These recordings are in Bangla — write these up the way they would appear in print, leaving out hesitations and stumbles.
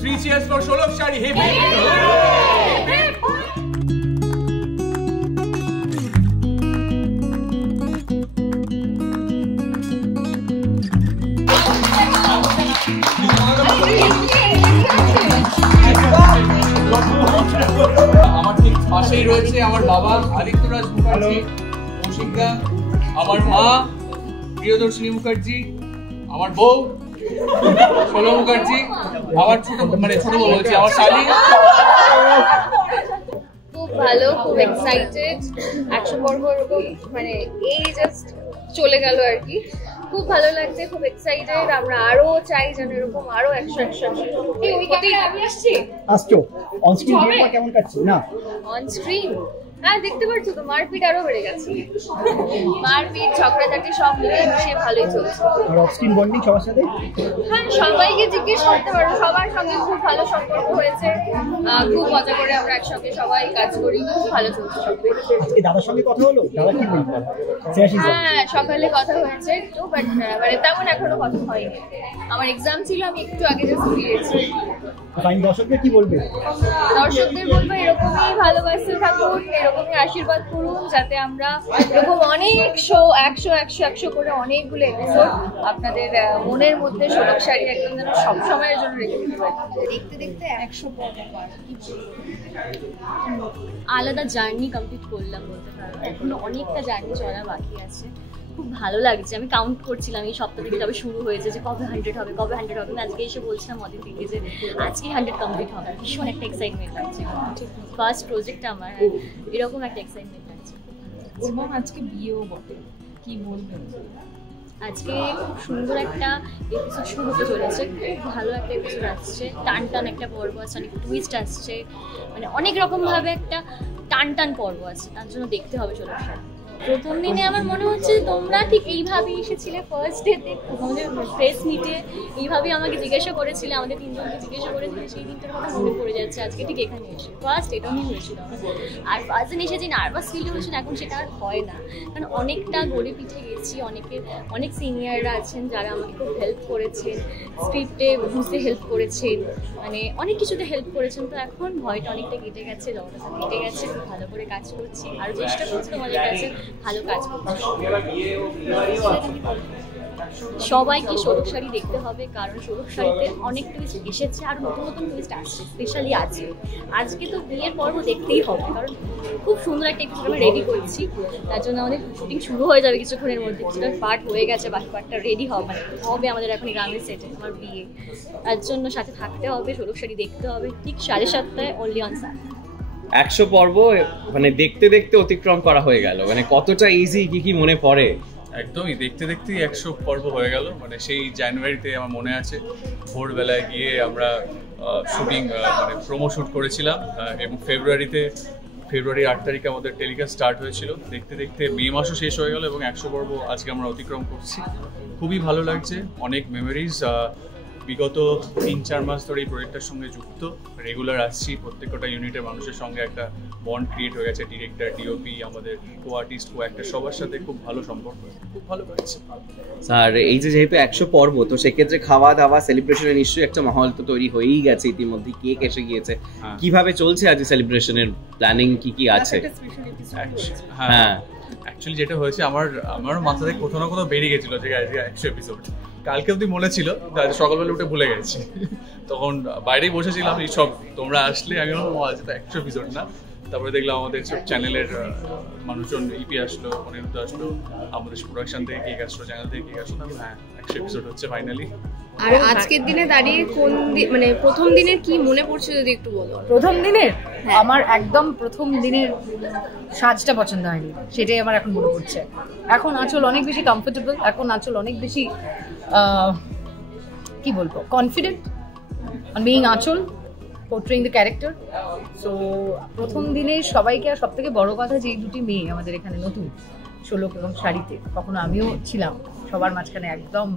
3 cheers for Sholok Shari. Hip hip. আমার ঠিক পাশেই রয়েছে আমার বাবা আদিত্যরাজ মুখার্জি, কৌশিকদা, আমার মা প্রিয়দর্শিনী মুখার্জি, আমার বউ ষোলো মুখার্জি, আমার ছোট বউ বলছি আমার শালি। খুব ভালো, খুব এক্সাইটেড। 100 পর্ব এরকম মানে এই জাস্ট চলে গেল আর কি। খুব ভালো লাগছে, খুব এক্সাইটেড। আমরা আরো চাই যেন এরকম আরো 100 এই উইকেটে আমি আসছো অন স্ক্রিন কেমন কাটছে না অন স্ক্রিন? হ্যাঁ, দেখতে পাচ্ছ তো মারপিট আরো বেড়ে গেছে। মারপিট ঝগড়াঝাটি সব মিশে ভালোই চলছে। আর অফ স্ক্রিন বন্ডিং সবার সাথে? হ্যাঁ, সবাইকে জিজ্ঞেস করতে পারো, সবার সঙ্গে খুব ভালো সম্পর্ক হয়েছে। খুব মজা করে আমরা একসঙ্গে সবাই কাজ করি, খুব ভালো চলছে সব। আজকে দাদার সঙ্গে কথা হলো? দাদা কি বললো? হ্যাঁ, সকালে কথা হয়েছে একটু, বাট মানে তেমন এখনো কথা হয়নি। আমার এক্সাম ছিল, আমি একটু আগে জাস্ট ফিরেছি। দর্শকদের কি বলবে? দর্শকদের বলবো এরকমই ভালোবাসতে থাকুন, এরকমই আশীর্বাদ করুন, যাতে আমরা এরকম অনেক শো 100 করে অনেকগুলো এপিসোড আপনাদের মনের মধ্যে ষোলক শাড়ি একদম যেন সবসময়ের জন্য রেখে দিতে পারি। দেখতে দেখতে 100 পর্ব আলাদা জার্নি কমপ্লিট করলাম বলতে পারো। এখনো অনেকটা জার্নি চলা বাকি আছে। খুব ভালো লাগছে। আমি কাউন্ট করছিলাম এই সপ্তাহ থেকে তবে শুরু হয়েছে যে কবে 100 হবে, কবে 100 হবে। আমি আজকে এসে বলছিলাম অদিন থেকে যে আজকে 100 কমপ্লিট হবে। ভীষণ একটা এক্সাইটমেন্ট লাগছে। ফার্স্ট প্রজেক্ট আমার, এরকম একটা এক্সাইটমেন্ট লাগছে। এবং আজকে বিয়েও বটে, কি বলবেন? আজকে খুব সুন্দর একটা এপিসোড শুরু হতে চলেছে। খুব ভালো একটা এপিসোড আসছে, টান টান একটা পর্ব আছে, অনেক টুইস্ট আসছে, মানে অনেক রকমভাবে একটা টান টান পর্ব আছে। তার জন্য দেখতে হবে ষোলক শাড়ি। প্রথম দিনে আমার মনে হচ্ছে তোমরা ঠিক এইভাবেই এসেছিলে ফার্স্ট ডেতে, আমাদের প্রেস মিটে এইভাবেই আমাকে জিজ্ঞাসা করেছিলে, আমাদের তিনজনকে জিজ্ঞাসা করেছিলে। সেই দিনটার কথা মনে পড়ে যাচ্ছে আজকে ঠিক এখানে এসে। ফার্স্ট এটা নিয়ে হয়েছিল আর ফার্স্ট দিন এসে যে নার্ভাস ফিল হয়েছিল এখন সেটা আর হয় না, কারণ অনেকটা গড়ে পিঠে গেছি। অনেক সিনিয়ররা আছেন যারা আমাকে খুব হেল্প করেছেন, স্ক্রিপ্টে বুঝতে হেল্প করেছেন, মানে অনেক কিছুতে হেল্প করেছেন। তো এখন ভয়টা অনেকটা কেটে গেছে, জড়তা কেটে গেছে। খুব ভালো করে কাজ করছি, আরও চেষ্টা করছি তোমাদের কাছে ভালো কাজ করছি। সবাইকে ষোলক শাড়ি দেখতে হবে, কারণ ষোলক শাড়িতে অনেক টুইস্ট এসেছে আর নতুন নতুন টুইস্ট আসছে, স্পেশালি আজকে তো বিয়ের পর্ব দেখতেই হবে, কারণ খুব সুন্দর একটা এপিসোড আমরা রেডি করছি। তার জন্য আমাদের শুটিং শুরু হয়ে যাবে কিছুক্ষণের মধ্যে। কিছুটা পার্ট হয়ে গেছে, বাকি পার্টটা রেডি হবে আমাদের এখন গ্রামের সেটে, আমার বিয়ে। তার জন্য সাথে থাকতে হবে, ষোলক শাড়ি দেখতে হবে ঠিক 7:30 অনলি অন সান। 100 পর্ব মানে দেখতে দেখতে অতিক্রম করা হয়ে গেল, মানে কতটা ইজি, কি মনে পড়ে? একদমই দেখতে দেখতেই 100 পর্ব হয়ে গেল। মানে সেই জানুয়ারিতে আমার মনে আছে ভোরবেলায় গিয়ে আমরা শুটিং মানে প্রোমো শ্যুট করেছিলাম এবং ফেব্রুয়ারির 8 তারিখে আমাদের টেলিকাস্ট স্টার্ট হয়েছিল। দেখতে দেখতে মে মাসও শেষ হয়ে গেল এবং 100 পর্ব আজকে আমরা অতিক্রম করছি। খুবই ভালো লাগছে, অনেক মেমোরিজ। বিগত 3-4 মাস ধরে এই প্রজেক্টটার সঙ্গে যুক্ত, রেগুলার আসছি। প্রত্যেকটা ইউনিটের মানুষের সঙ্গে একটা বন্ড ক্রিয়েট হয়ে গেছে। ডিরেক্টর, ডিওপি, আমাদের কো আর্টিস্ট, কো অ্যাক্টর সবার সাথে খুব ভালো সম্পর্ক, খুব ভালো লাগছে। স্যার এই যে যেহেতু 100 পর্ব, তো সেক্ষেত্রে খাওয়া দাওয়া সেলিব্রেশনের নিশ্চয়ই একটা মাহল তো তৈরি হয়েই গেছে ইতিমধ্যে, কেক এসে গিয়েছে। কিভাবে চলছে আজ সেলিব্রেশনের প্ল্যানিং, কি আছে? হ্যাঁ, অ্যাকচুয়ালি যেটা হয়েছে আমারও মাথা থেকে কোথাও না কোথাও বেরিয়ে গেছিলো যে আজকে 100 এপিসোড। কালকে অবধি মনে ছিল, আজ সকালবেলা উঠে ভুলে গেছি। তখন বাইরেই বসেছিলাম, এই সব তোমরা আসলে আমি আজকে তো 100 এপিসোড না। তারপরে দেখলাম আমাদের সব চ্যানেলের মানুষজন, ইপি আসলো, অনিরুদ্ধ আসলো, আমাদের প্রোডাকশন থেকে কেক আসলো, চ্যানেল থেকে কেক আসলো। হ্যাঁ, 100 এপিসোড হচ্ছে ফাইনালি। আর আজকের দিনে দাঁড়িয়ে মানে প্রথম দিনের কি মনে পড়ছে যদি একটু বলো? প্রথম দিনের আমার একদম প্রথম দিনের সাজটা পছন্দ হয়নি, সেটাই আমার এখন মনে পড়ছে। এখন আঁচল অনেক বেশি কমফোর্টেবল, এখন আঁচল অনেক বেশি কি বলবো কনফিডেন্ট অন বিইং আঁচল, পোর্ট্রেইং দ্য ক্যারেক্টার। সো প্রথম দিনে সবাইকে, আর সব থেকে বড় কথা যে এই দুটি মেয়ে আমাদের এখানে নতুন, ষোলক এবং শাড়িতে, কখনো আমিও ছিলাম সবার মাঝখানে একদম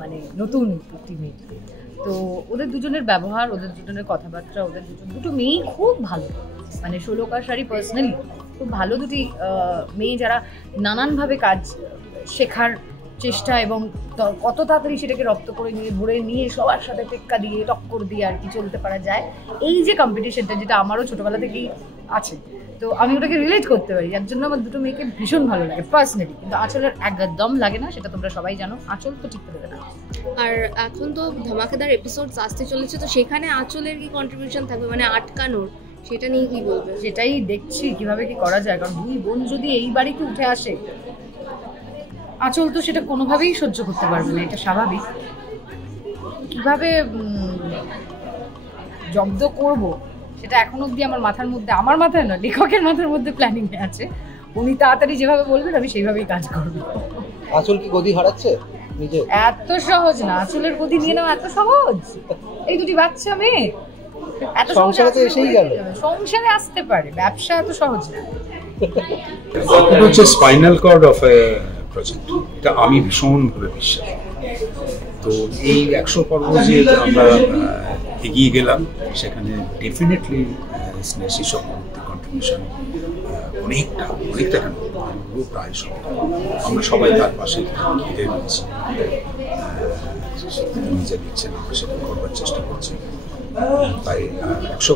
মানে নতুন একটি মেয়ে। তো ওদের দুজনের ব্যবহার, ওদের দুজনের কথাবার্তা, ওদের দুটো মেয়েই খুব ভালো। মানে ষোলক আর শাড়ি পার্সোনালি খুব ভালো দুটি মেয়ে, যারা নানানভাবে কাজ শেখার চেষ্টা এবং কত তাড়াতাড়ি সেটাকে রপ্ত করে নিয়ে ভরে নিয়ে সবার সাথে টেক্কা দিয়ে টক্কর দিয়ে আর কি চলতে পারা যায়, এই যে কম্পিটিশনটা যেটা আমারও ছোটবেলা থেকেই আছে, তো আমি ওটাকে রিলেট করতে পারি, যার জন্য আমার দুটো মেয়েকে ভীষণ ভালো লাগে পার্সোনালি। কিন্তু আঁচলের একদম লাগে না, সেটা তোমরা সবাই জানো, আঁচল তো ঠিক দেবে না। আর এখন তো ধামাকাদার এপিসোডস আসতে চলেছে, তো সেখানে আঁচলের কি কন্ট্রিবিউশন থাকবে, মানে আটকানোর, সেটা নিয়ে কি বলবে? সেটাই দেখছি কিভাবে কি করা যায়, কারণ দুই বোন যদি এই বাড়িতে উঠে আসে, আঁচল তো সেটা কোনোভাবেই সহ্য করতে পারবে না, এটা স্বাভাবিক। কিভাবে জব্দ করব সেটা এখন অবধি আমার মাথার মধ্যে, আমার মাথায় না, লেখকের মাথার মধ্যে প্ল্যানিং আছে। উনি তাড়াতাড়ি যেভাবে বলবেন আমি সেইভাবেই কাজ করব। আঁচল কি গদি হারাচ্ছে নিজে? এত সহজ না, আঁচলের গদি নিয়ে নেওয়া এত সহজ। এই দুটি বাচ্চা মেয়ে এত সহজ সংসারে তো এসেই গেল। সংসারে আসতে পারে, ব্যবসা এত সহজ না। এটা হচ্ছে spinal cord of a project, এটা আমি ভীষণভাবে বিশ্বাস। তো এই 100 পর্ব যে আমরা এগিয়ে গেলাম, সেখানে ডেফিনেটলি শিশু কন্ট্রিবিউশন অনেকটা কেন প্রায় সব, আমরা সবাই তার পাশে ঘিরে রয়েছি, নিজে দিচ্ছেন, আমরা সেটা করবার চেষ্টা করছি। তাই 100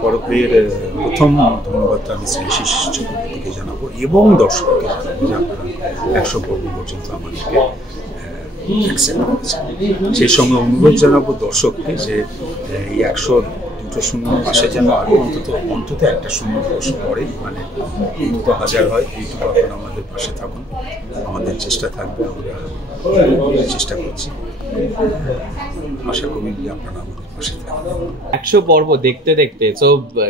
পর্বের প্রথম ধন্যবাদটা আমি শ্রী চক্রবর্তীকে জানাবো এবং দর্শককে জানাবো যে আপনারা 100 পর্ব পর্যন্ত আমাদেরকে অ্যাকসেপ্ট করেছেন। সেই সঙ্গে অনুরোধ জানাবো দর্শককে যে এই 102টো শূন্য পাশে যেন আরও অন্তত একটা শূন্য বর্ষ পরে, মানে অন্তত 1000 হয়, এইটুকু আপনারা আমাদের পাশে থাকুন, আমাদের চেষ্টা থাকবে, আমরা চেষ্টা করছি, আশা করি আপনারা আমাদের পাশে থাকবেন। 100 পর্ব দেখতে দেখতে তো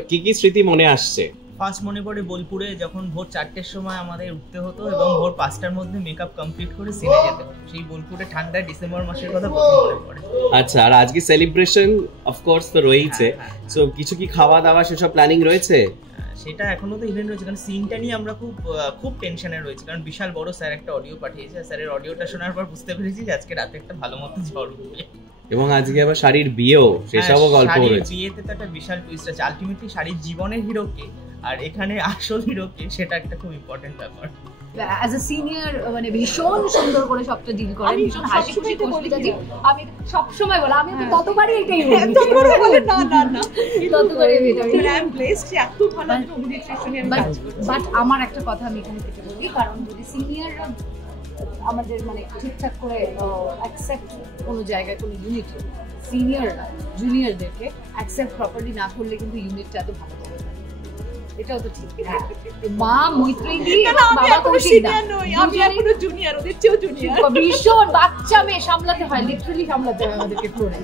কি কি স্মৃতি মনে আসছে? ফার্স্ট মনে পড়ে বোলপুরে যখন ভোর 4টের সময় আমাদের উঠতে হতো এবং ভোর 5টার মধ্যে মেকআপ কমপ্লিট করে সিনে যেতে হতো। সেই বোলপুরে ঠান্ডা ডিসেম্বর মাসের কথা প্রথম মনে পড়ে। আচ্ছা, আর আজকে সেলিব্রেশন অফকোর্স তো রয়েছে, সো কিছু কি খাওয়া দাওয়া সেসব প্ল্যানিং রয়েছে? সেটা এখনো তো ইভেন্ট রয়েছে, কারণ সিনটা নিয়ে আমরা খুব টেনশনে রয়েছে, কারণ বিশাল বড় স্যার একটা অডিও পাঠিয়েছে। স্যারের অডিওটা শোনার পর বুঝতে পেরেছি যে আজকে রাতে একটা ভালো মতো ঝড় উঠবে। এবং আজকে আবার শাড়ির বিয়েও, সেসবও গল্প রয়েছে। বিয়েতে তো একটা বিশাল টুইস্ট আছে, আলটিমেটলি শাড়ির জীবনের হিরোকে আর এখানে আসল হিরোকে, সেটা একটা খুব ইম্পর্টেন্ট ব্যাপার। অ্যাজ এ সিনিয়র মানে ভীষণ সুন্দর করে সবটা ডিল করেন, ভীষণ হাসি খুশি কবিতাজি। আমি সব সময় বলি, আমি তো ততবারই এটাই বলি, ততবারই বলে না ততবারই এটা আই এম ব্লেসড যে এত ভালো একটা অভিনেত্রীর সঙ্গে আমি কাজ করছি। বাট আমার একটা কথা আমি এখানে কেটে বলি, কারণ যদি সিনিয়ররা আমাদের মানে ঠিকঠাক করে অ্যাকসেপ্ট কোনো জায়গায় কোনো ইউনিট, সিনিয়ররা জুনিয়রদেরকে অ্যাকসেপ্ট প্রপারলি না করলে কিন্তু ইউনিটটা এত ভালো হবে না। এটাও তো ঠিক। মা মৈত্রী বাবা কৌশিক দা, আমি এখনো জুনিয়র, ওদের চেয়েও জুনিয়র, ভীষণ বাচ্চা মেয়ে সামলাতে হয়, লিটারালি সামলাতে হয় আমাদেরকে ফ্লোরে।